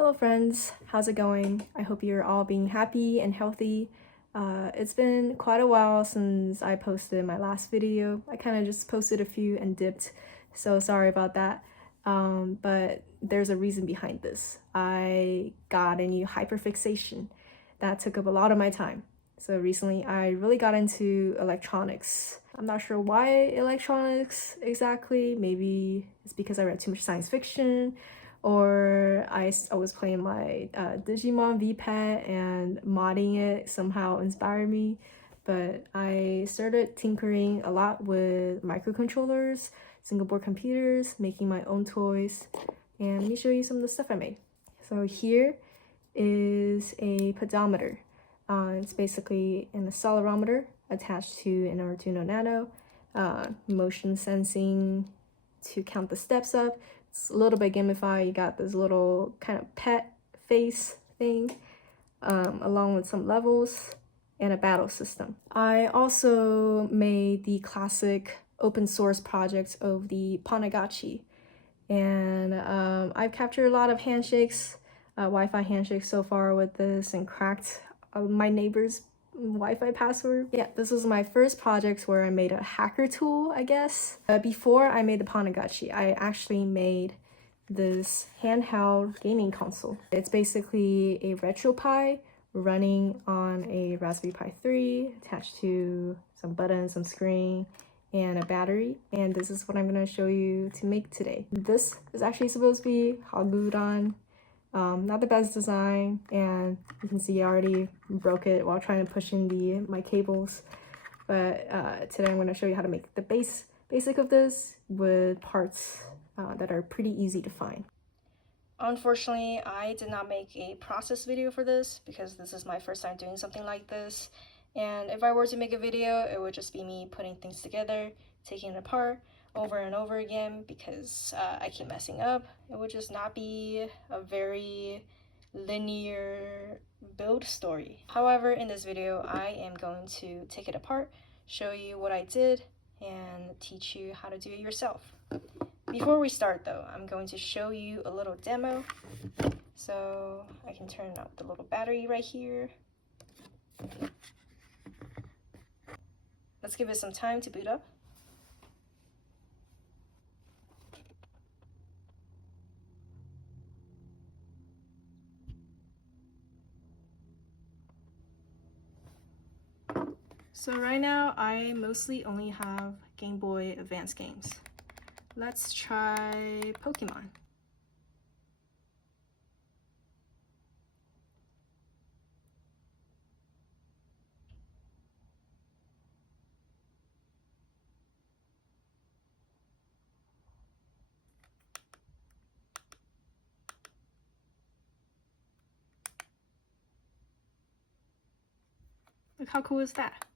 Hello friends, how's it going? I hope you're all being happy and healthy. It's been quite a while since I posted my last video. I kind of just posted a few and dipped, so sorry about that. But there's a reason behind this. I got a new hyperfixation that took up a lot of my time. So recently I really got into electronics. I'm not sure why electronics exactly. Maybe it's because I read too much science fiction, or I was playing my Digimon V-Pet and modding it somehow inspired me. But I started tinkering a lot with microcontrollers, single board computers, making my own toys, and let me show you some of the stuff I made. So here is a pedometer. It's basically an accelerometer attached to an Arduino Nano, motion sensing to count the steps up. It's a little bit gamified. You got this little kind of pet face thing, along with some levels and a battle system. I also made the classic open source project of the Panagachi, and I've captured a lot of handshakes, Wi-Fi handshakes so far with this, and cracked my neighbor's Wi-Fi password. Yeah, this was my first project where I made a hacker tool, I guess. Before I made the Panagachi, I actually made this handheld gaming console. It's basically a RetroPie running on a Raspberry Pi 3 attached to some buttons, some screen, and a battery. And this is what I'm gonna show you to make today. This is actually supposed to be hot glued on. Not the best design, and you can see I already broke it while trying to push in my cables. But today I'm going to show you how to make the basic of this with parts that are pretty easy to find. Unfortunately, I did not make a process video for this because this is my first time doing something like this. And if I were to make a video, it would just be me putting things together, taking it apart over and over again because I keep messing up. It would just not be a very linear build story. However, in this video, I am going to take it apart, show you what I did, and teach you how to do it yourself. Before we start though, I'm going to show you a little demo. So I can turn out the little battery right here. Let's give it some time to boot up. So right now, I mostly only have Game Boy Advance games. Let's try Pokemon. Look how cool is that?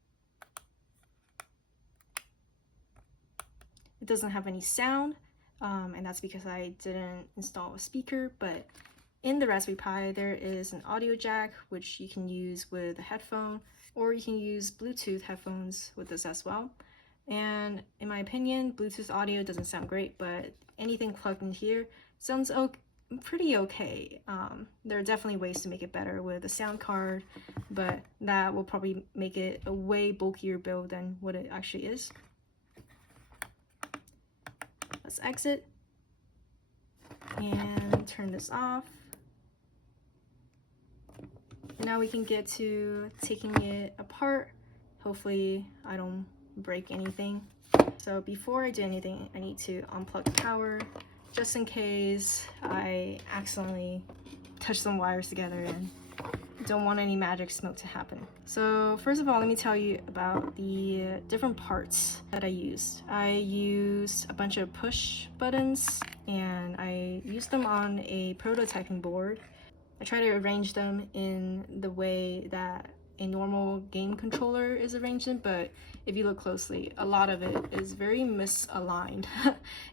It doesn't have any sound, and that's because I didn't install a speaker, but in the Raspberry Pi there is an audio jack which you can use with a headphone, or you can use Bluetooth headphones with this as well. And in my opinion, Bluetooth audio doesn't sound great, but anything plugged in here sounds pretty okay. There are definitely ways to make it better with a sound card, but that will probably make it a way bulkier build than what it actually is. Let's exit and turn this off. Now we can get to taking it apart. Hopefully I don't break anything. So before I do anything, I need to unplug the power just in case I accidentally touch some wires together and don't want any magic smoke to happen. So first of all, let me tell you about the different parts that I used. I used a bunch of push buttons and I used them on a prototyping board. I try to arrange them in the way that a normal game controller is arranged in, but if you look closely, a lot of it is very misaligned.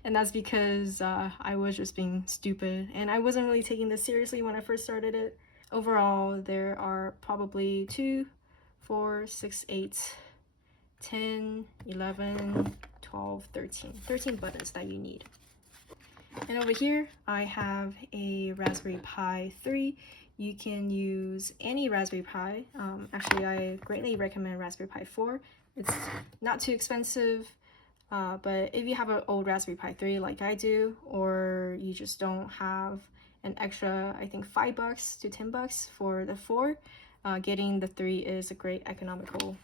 And that's because I was just being stupid and I wasn't really taking this seriously when I first started it. Overall, there are probably 2, 4, 6, 8, 10, 11, 12, 13 buttons that you need. And over here, I have a Raspberry Pi 3. You can use any Raspberry Pi. Actually, I greatly recommend Raspberry Pi 4. It's not too expensive, but if you have an old Raspberry Pi 3 like I do, or you just don't have an extra, I think $5 to $10 for the 4, getting the 3 is a great economical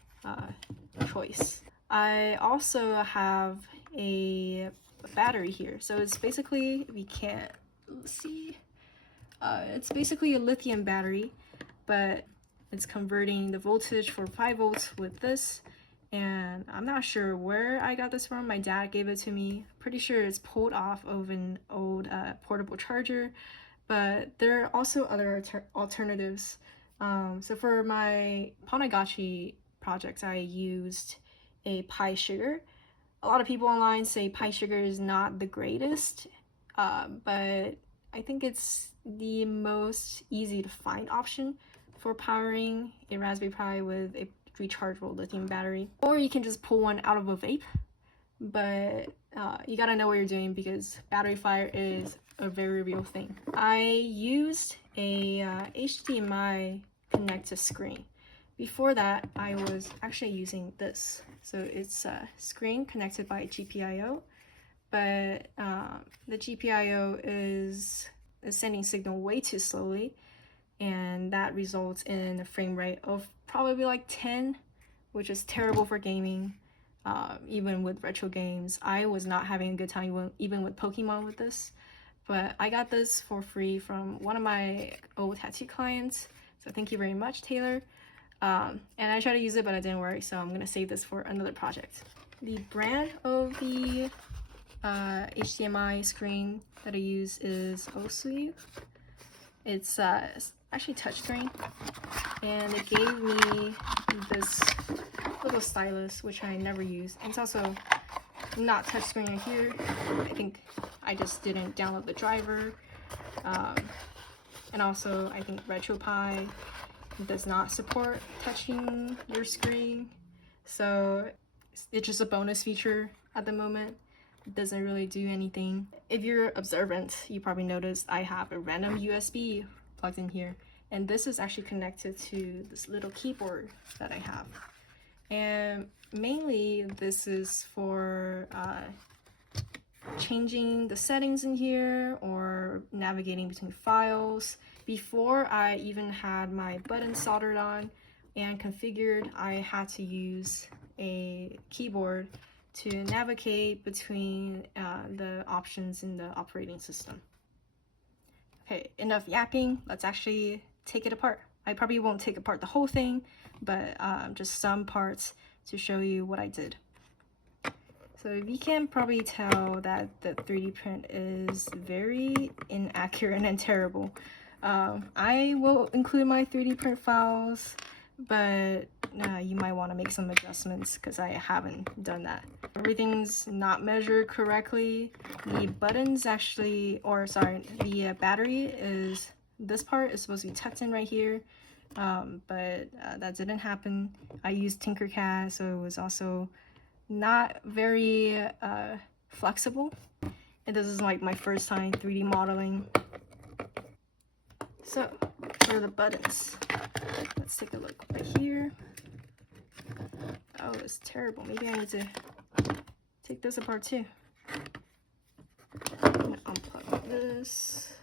choice. I also have a battery here, so it's basically, if you can't see, it's basically a lithium battery, but it's converting the voltage for 5 volts with this. And I'm not sure where I got this from. My dad gave it to me. Pretty sure it's pulled off of an old portable charger, but there are also other alternatives. So for my Ponagachi projects, I used a Pi Sugar. A lot of people online say Pi Sugar is not the greatest, but I think it's the most easy to find option for powering a Raspberry Pi with a rechargeable lithium battery. Or you can just pull one out of a vape, but you gotta know what you're doing because battery fire is a very real thing. I used a HDMI connect to screen. Before that, I was actually using this. So it's a screen connected by GPIO, but the GPIO is sending signal way too slowly, and that results in a frame rate of probably like 10, which is terrible for gaming. Even with retro games, I was not having a good time even with Pokemon with this. But I got this for free from one of my old tattoo clients, so thank you very much, Taylor. And I tried to use it, but it didn't work, so I'm gonna save this for another project. The brand of the HDMI screen that I use is Osuyu. It's actually touchscreen, and it gave me this little stylus, which I never use. And it's also not touchscreen right here. I think I just didn't download the driver. And also, I think RetroPie does not support touching your screen, so it's just a bonus feature at the moment. It doesn't really do anything. If you're observant, you probably noticed I have a random USB plugged in here, and this is actually connected to this little keyboard that I have. And mainly this is for changing the settings in here or navigating between files. Before I even had my buttons soldered on and configured, I had to use a keyboard to navigate between the options in the operating system. Okay, enough yapping. Let's actually take it apart. I probably won't take apart the whole thing, but just some parts to show you what I did. So you can probably tell that the 3D print is very inaccurate and terrible. I will include my 3D print files, but you might want to make some adjustments because I haven't done that. Everything's not measured correctly. The buttons actually, or sorry, the battery is, this part is supposed to be tucked in right here, but that didn't happen. I used Tinkercad, so it was also not very flexible. And this is like my first time 3D modeling. So for the buttons, let's take a look right here. Oh, it's terrible. Maybe I need to take this apart too. I'm gonna unplug this.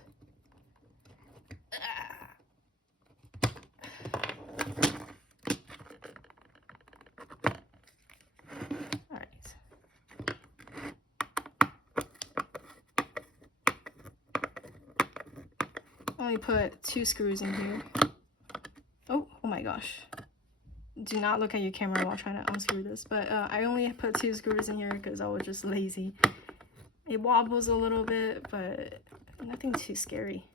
I only put 2 screws in here. Oh my gosh. Do not look at your camera while trying to unscrew this. But I only put 2 screws in here because I was just lazy. It wobbles a little bit, but nothing too scary.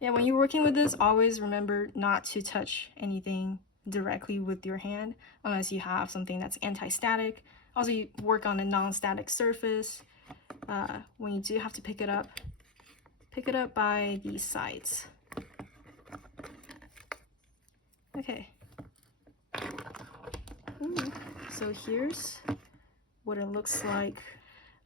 Yeah, when you're working with this, always remember not to touch anything directly with your hand unless you have something that's anti-static. Also, you work on a non-static surface. When you do have to pick it up by the sides. Okay. Ooh. So here's what it looks like.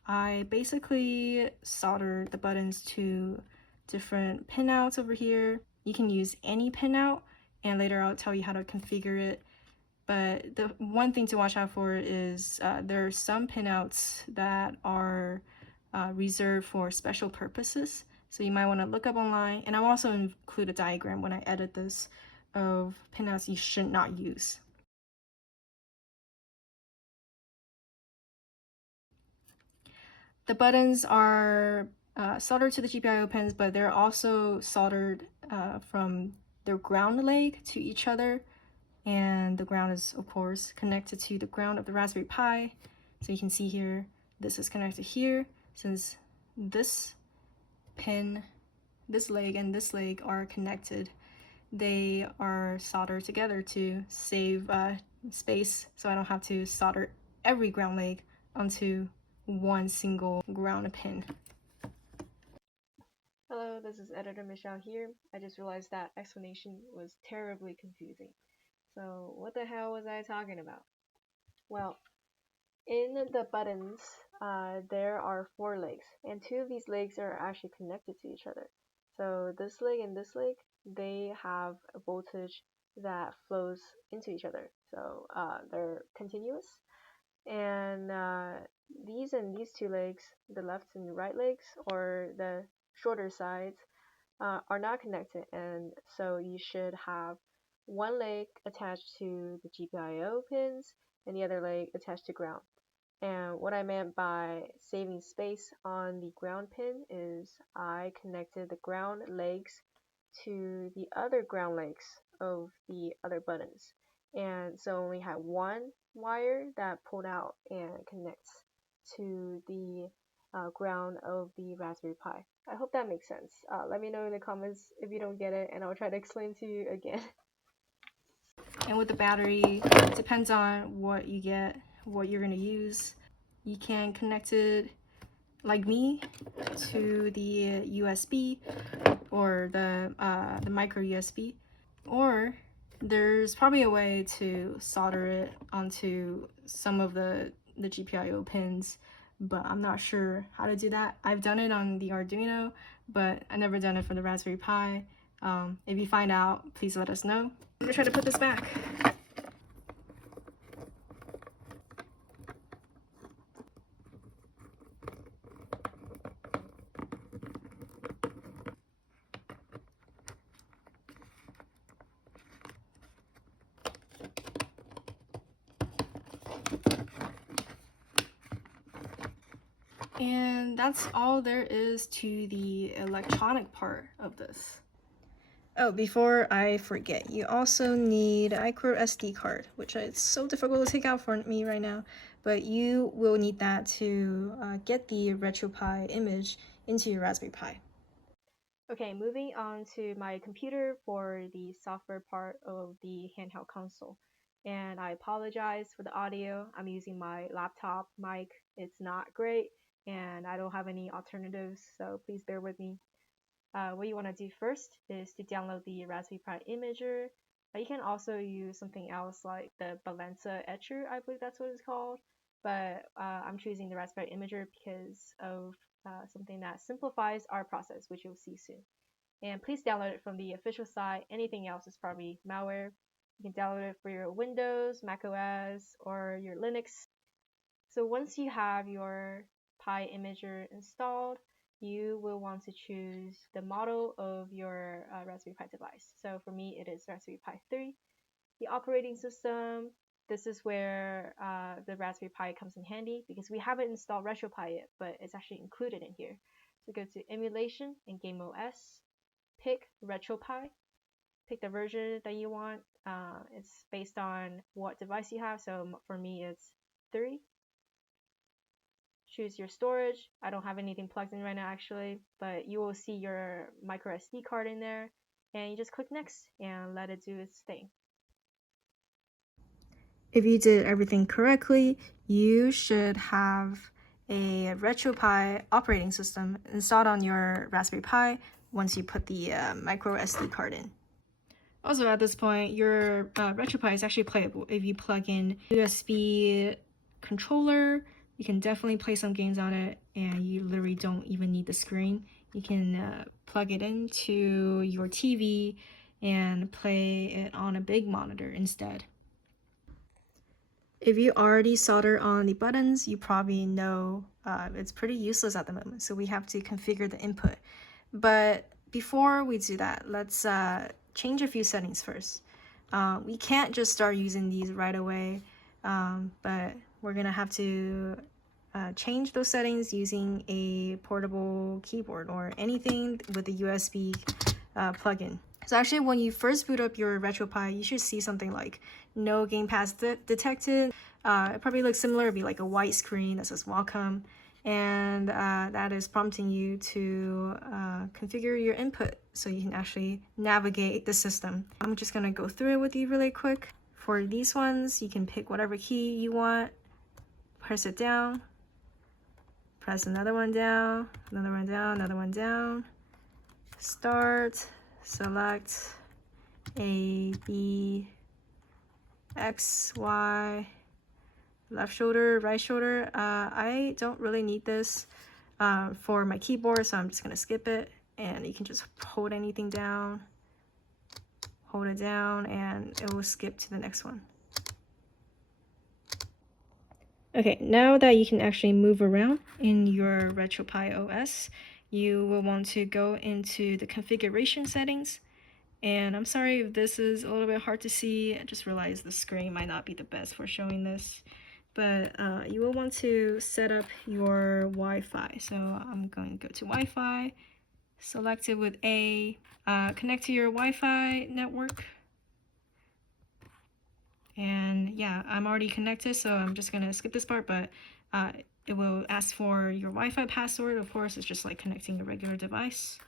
I basically soldered the buttons to different pinouts over here. You can use any pinout, and later I'll tell you how to configure it. But the one thing to watch out for is there are some pinouts that are reserved for special purposes. So you might want to look up online, and I'll also include a diagram when I edit this of pinouts you should not use. The buttons are soldered to the GPIO pins, but they're also soldered from their ground leg to each other. And the ground is, of course, connected to the ground of the Raspberry Pi. So you can see here, this is connected here. Since this pin, this leg, and this leg are connected, they are soldered together to save space, so I don't have to solder every ground leg onto one single ground pin. Hello, this is Editor Michelle here. I just realized that explanation was terribly confusing. So what the hell was I talking about? Well, in the buttons, there are 4 legs, and 2 of these legs are actually connected to each other. So this leg and this leg, they have a voltage that flows into each other. So they're continuous. And these and these 2 legs, the left and right legs, or the shorter sides, are not connected. And so you should have one leg attached to the GPIO pins and the other leg attached to ground. And what I meant by saving space on the ground pin is I connected the ground legs to the other ground legs of the other buttons. And so only had one wire that pulled out and connects to the ground of the Raspberry Pi. I hope that makes sense. Let me know in the comments if you don't get it, and I'll try to explain to you again. And with the battery, it depends on what you get, what you're gonna use. You can connect it, like me, to the USB or the micro USB, or there's probably a way to solder it onto some of the GPIO pins, but I'm not sure how to do that. I've done it on the Arduino, but I've never done it for the Raspberry Pi. If you find out, please let us know. I'm gonna try to put this back. And that's all there is to the electronic part of this. Oh, before I forget, you also need a micro SD card, which is so difficult to take out for me right now, but you will need that to get the RetroPie image into your Raspberry Pi. Okay, moving on to my computer for the software part of the handheld console. And I apologize for the audio. I'm using my laptop mic. It's not great, and I don't have any alternatives, so please bear with me. What you want to do first is to download the Raspberry Pi imager. You can also use something else like the Balanza Etcher, I believe that's what it's called, but I'm choosing the Raspberry imager because of something that simplifies our process, which you'll see soon. And please download it from the official site. Anything else is probably malware. You can download it for your Windows, Mac OS, or your Linux. So once you have your Pi imager installed, you will want to choose the model of your Raspberry Pi device. So for me, it is Raspberry Pi 3. The operating system, this is where the Raspberry Pi comes in handy because we haven't installed RetroPie yet, but it's actually included in here. So go to Emulation and Game OS, pick RetroPie, pick the version that you want. It's based on what device you have. So for me, it's 3. Choose your storage. I don't have anything plugged in right now actually, but you will see your micro SD card in there, and you just click next and let it do its thing. If you did everything correctly, you should have a RetroPie operating system installed on your Raspberry Pi once you put the micro SD card in. Also at this point, your RetroPie is actually playable if you plug in USB controller You can definitely play some games on it, and you literally don't even need the screen. You can plug it into your TV and play it on a big monitor instead. If you already solder on the buttons, you probably know it's pretty useless at the moment, so we have to configure the input. But before we do that, let's change a few settings first. We can't just start using these right away, but we're gonna have to change those settings using a portable keyboard or anything with a USB plugin. So actually, when you first boot up your RetroPie, you should see something like no gamepad detected. It probably looks similar. It'd be like a white screen that says welcome, and that is prompting you to configure your input so you can actually navigate the system. I'm just gonna go through it with you really quick. For these ones, you can pick whatever key you want, press it down, press another one down, another one down, another one down, start, select A, B, X, Y, left shoulder, right shoulder. I don't really need this for my keyboard, so I'm just gonna skip it. And you can just hold anything down, hold it down, and it will skip to the next one. Okay, now that you can actually move around in your RetroPie OS, you will want to go into the configuration settings. And I'm sorry if this is a little bit hard to see. I just realized the screen might not be the best for showing this. But you will want to set up your Wi-Fi. So I'm going to go to Wi-Fi, select it with A, connect to your Wi-Fi network. And yeah, I'm already connected, so I'm just gonna skip this part, but it will ask for your Wi-Fi password. Of course, it's just like connecting a regular device.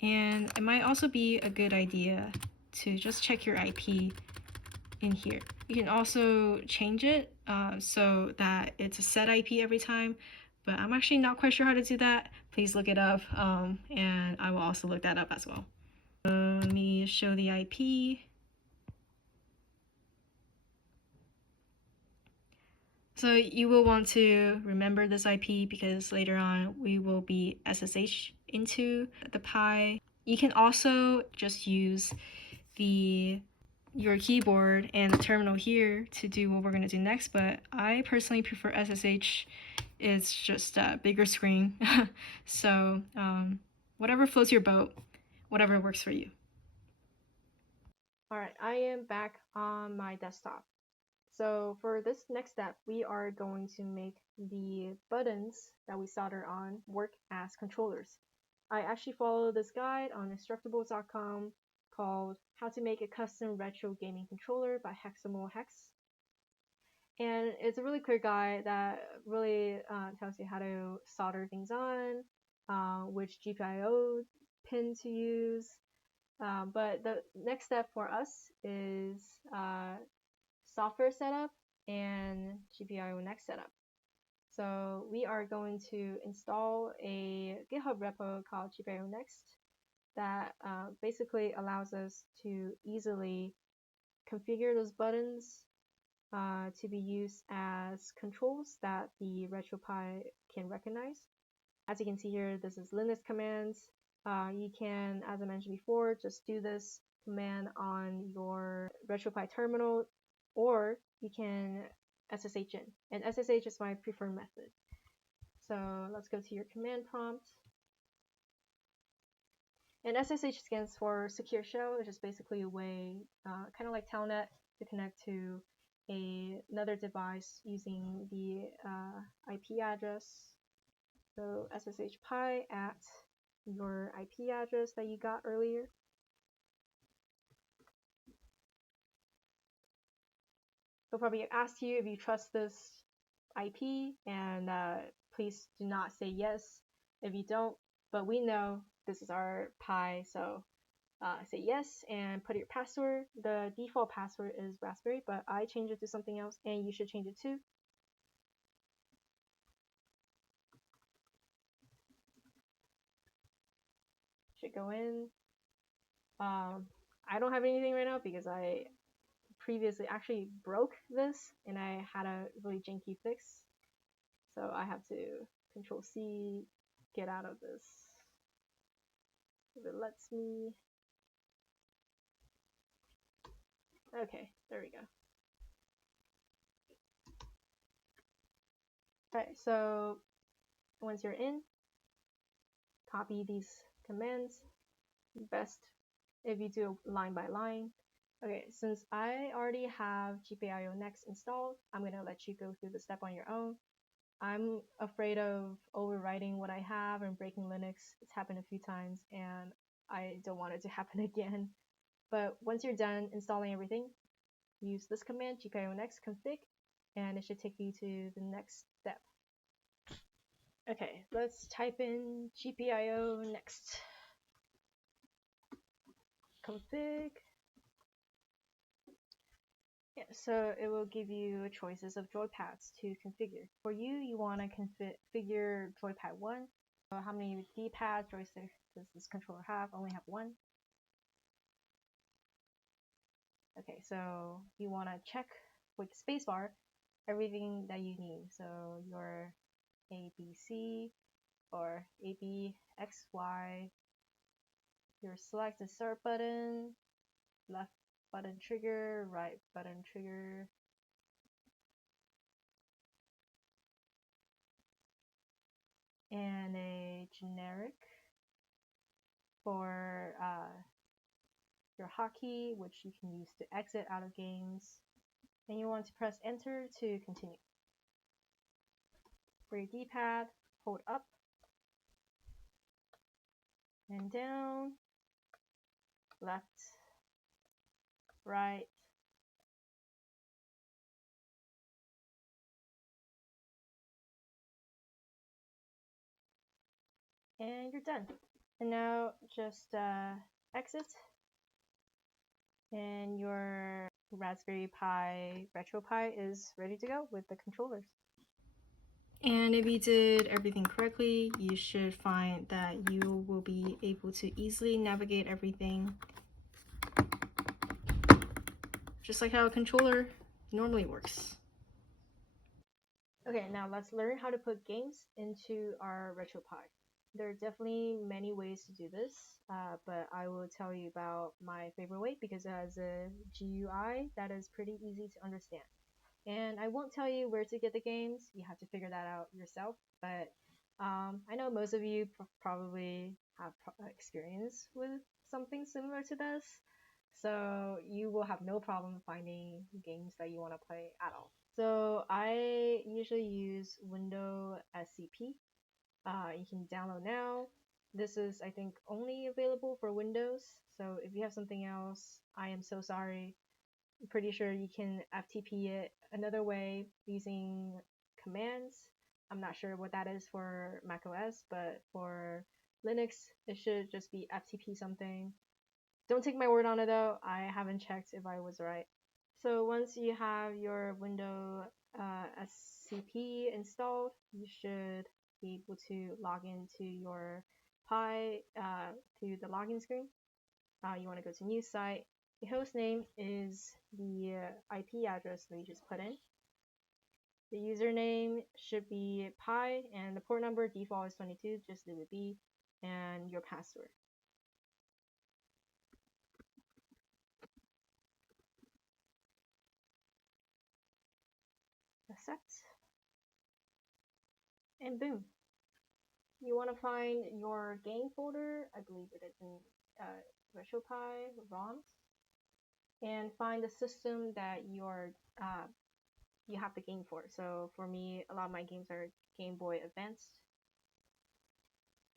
And it might also be a good idea to just check your IP in here. You can also change it so that it's a set IP every time, but I'm actually not quite sure how to do that. Please look it up, and I will also look that up as well. Let me show the IP. So you will want to remember this IP because later on we will be SSH into the Pi. You can also just use your keyboard and the terminal here to do what we're going to do next, but I personally prefer SSH. It's just a bigger screen. So whatever floats your boat, whatever works for you. All right, I am back on my desktop. So for this next step, we are going to make the buttons that we solder on work as controllers. I actually follow this guide on instructables.com called How to Make a Custom Retro Gaming Controller by Hexamol Hex. And it's a really clear guide that really tells you how to solder things on, which GPIO pin to use. But the next step for us is software setup and GPIO Next setup. So we are going to install a GitHub repo called GPIO Next that basically allows us to easily configure those buttons to be used as controls that the RetroPie can recognize. As you can see here, this is Linux commands. You can, as I mentioned before, just do this command on your RetroPie terminal, or you can SSH in. And SSH is my preferred method. So let's go to your command prompt. And SSH stands for Secure Shell, which is basically a way, kind of like Telnet, to connect to another device using the IP address. So SSH pi at your IP address that you got earlier. They'll probably ask you if you trust this IP, and please do not say yes if you don't. But we know this is our Pi, so say yes and put your password. The default password is Raspberry, but I changed it to something else, and you should change it too. Should go in. I don't have anything right now because I previously actually broke this and I had a really janky fix. So I have to Control C, get out of this. If it lets me. Okay, there we go. Alright, so once you're in, copy these commands. Best if you do line by line. Okay, since I already have GPIO Next installed, I'm gonna let you go through the step on your own. I'm afraid of overwriting what I have and breaking Linux. It's happened a few times and I don't want it to happen again. But once you're done installing everything, use this command, GPIO Next config, and it should take you to the next step. Okay, let's type in GPIO Next config. Yeah, so it will give you choices of joypads to configure. For you, you want to configure joypad 1. So how many D-pad joystick does this controller have? Only have 1. Okay, so you want to check with the spacebar everything that you need. So your ABC or AB, X, Y, your select and start button, left button trigger, right button trigger, and a generic for your hotkey, which you can use to exit out of games. And you want to press enter to continue. For your D-pad, hold up and down, left, right, and you're done. And now just exit, and your Raspberry Pi RetroPie is ready to go with the controllers. And if you did everything correctly, you should find that you will be able to easily navigate everything, just like how a controller normally works. Okay, now let's learn how to put games into our RetroPie. There are definitely many ways to do this, but I will tell you about my favorite way because it has a GUI that is pretty easy to understand. And I won't tell you where to get the games, you have to figure that out yourself, but I know most of you probably have experience with something similar to this, so you will have no problem finding games that you want to play at all. So I usually use Windows SCP. You can download now. This is, I think, only available for Windows, so if you have something else, I am so sorry. I'm pretty sure you can FTP it another way using commands. I'm not sure what that is for macOS, but for Linux, it should just be FTP something. Don't take my word on it though, I haven't checked if I was right. So once you have your Windows SCP installed, you should be able to log into your Pi through the login screen. You want to go to new site. The host name is the IP address that you just put in. The username should be Pi, and the port number default is 22, just leave it be, and your password. Accept, and boom. You want to find your game folder, I believe it is in RetroPie ROMs, and find the system that you have the game for. So for me, a lot of my games are Game Boy Advanced.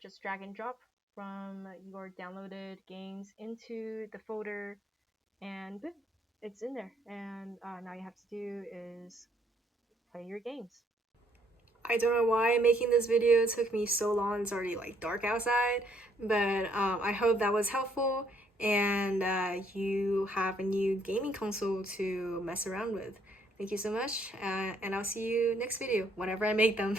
Just drag and drop from your downloaded games into the folder, and boom, it's in there. And now you have to do is play your games. I don't know why making this video took me so long. It's already like dark outside, but I hope that was helpful and you have a new gaming console to mess around with. Thank you so much, and I'll see you next video whenever I make them.